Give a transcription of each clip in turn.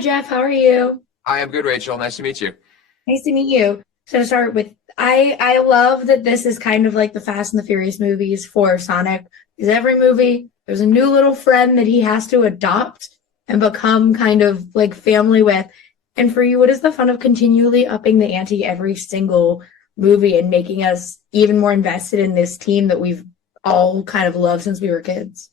Jeff. How are you? Hi, I'm good, Rachel. Nice to meet you. Nice to meet you. So to start with, I love that this is kind of like the Fast and the Furious movies for Sonic. Because every movie, there's a new little friend that he has to adopt and become kind of like family with. And for you, what is the fun of continually upping the ante every single movie and making us even more invested in this team that we've all kind of loved since we were kids?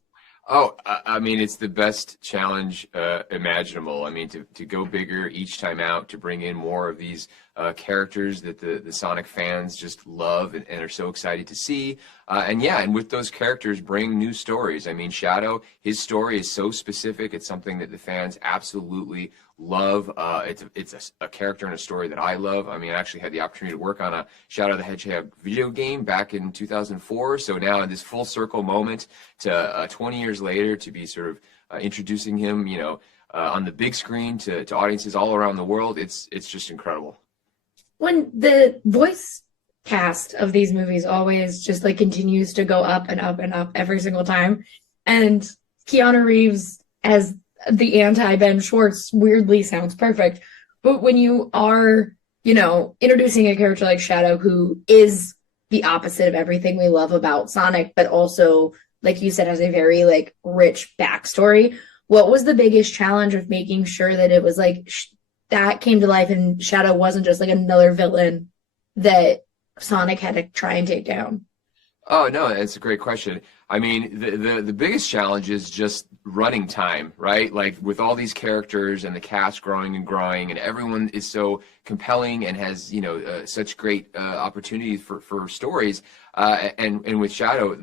Oh, I mean, it's the best challenge imaginable. I mean, to go bigger each time out, to bring in more of these characters that the Sonic fans just love and are so excited to see. And yeah, and with those characters, bring new stories. I mean, Shadow, his story is so specific. It's something that the fans absolutely love. It's a character and a story that I love. I mean, I actually had the opportunity to work on a Shadow the Hedgehog video game back in 2004. So now in this full circle moment to 20 years later to be sort of introducing him, on the big screen to audiences all around the world, it's just incredible. When the voice cast of these movies always just like continues to go up and up and up every single time. And Keanu Reeves as the anti-Ben Schwartz weirdly sounds perfect. But when you are, introducing a character like Shadow, who is the opposite of everything we love about Sonic, but also, like you said, has a very like rich backstory, what was the biggest challenge of making sure that it was like that came to life and Shadow wasn't just like another villain that Sonic had to try and take down? Oh no, that's a great question. I mean, the biggest challenge is just running time, right? Like with all these characters and the cast growing and growing, and everyone is so compelling and has such great opportunities for stories. And with Shadow,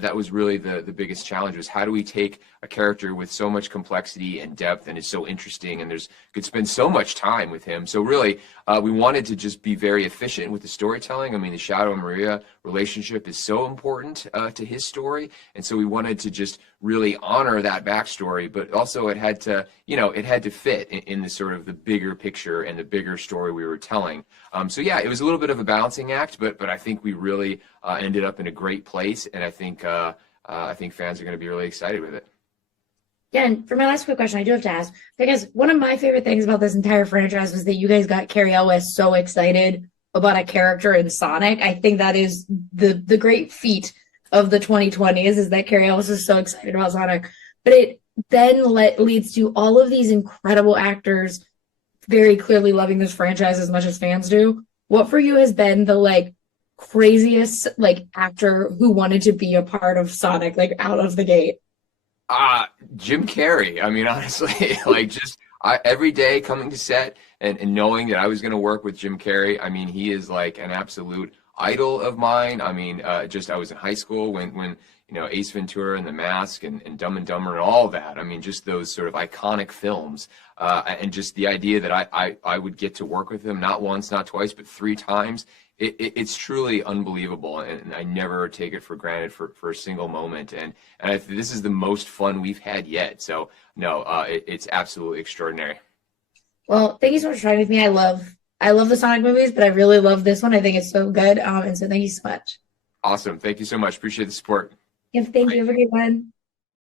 that was really the biggest challenge, was how do we take a character with so much complexity and depth and is so interesting and could spend so much time with him. So really, we wanted to just be very efficient with the storytelling. I mean, the Shadow and Maria relationship is so important to his story, and so we wanted to just really honor that backstory, but also it had to fit in the sort of the bigger picture and the bigger story we were telling. So yeah, it was a little bit of a balancing act, but I think we really ended up in a great place, and I think fans are going to be really excited with it. Yeah, and for my last quick question, I do have to ask, because one of my favorite things about this entire franchise was that you guys got Carrie Elwes so excited about a character in Sonic. I think that is the great feat of the 2020s, is that Carrie Elwes is so excited about Sonic. But it then leads to all of these incredible actors very clearly loving this franchise as much as fans do. What for you has been the like craziest like actor who wanted to be a part of Sonic, like out of the gate? Jim Carrey. I mean, honestly, like every day coming to set and knowing that I was going to work with Jim Carrey. I mean, he is like an absolute idol of mine. I mean, I was in high school when Ace Ventura and The Mask and Dumb and Dumber and all of that. I mean, just those sort of iconic films, and just the idea that I would get to work with him not once, not twice, but three times. It's truly unbelievable, and I never take it for granted for a single moment. And this is the most fun we've had yet. So no, it's absolutely extraordinary. Well, thank you so much for trying with me. I love the Sonic movies, but I really love this one. I think it's so good. And so thank you so much. Awesome. Thank you so much. Appreciate the support. Yeah, thank you. Have a great one.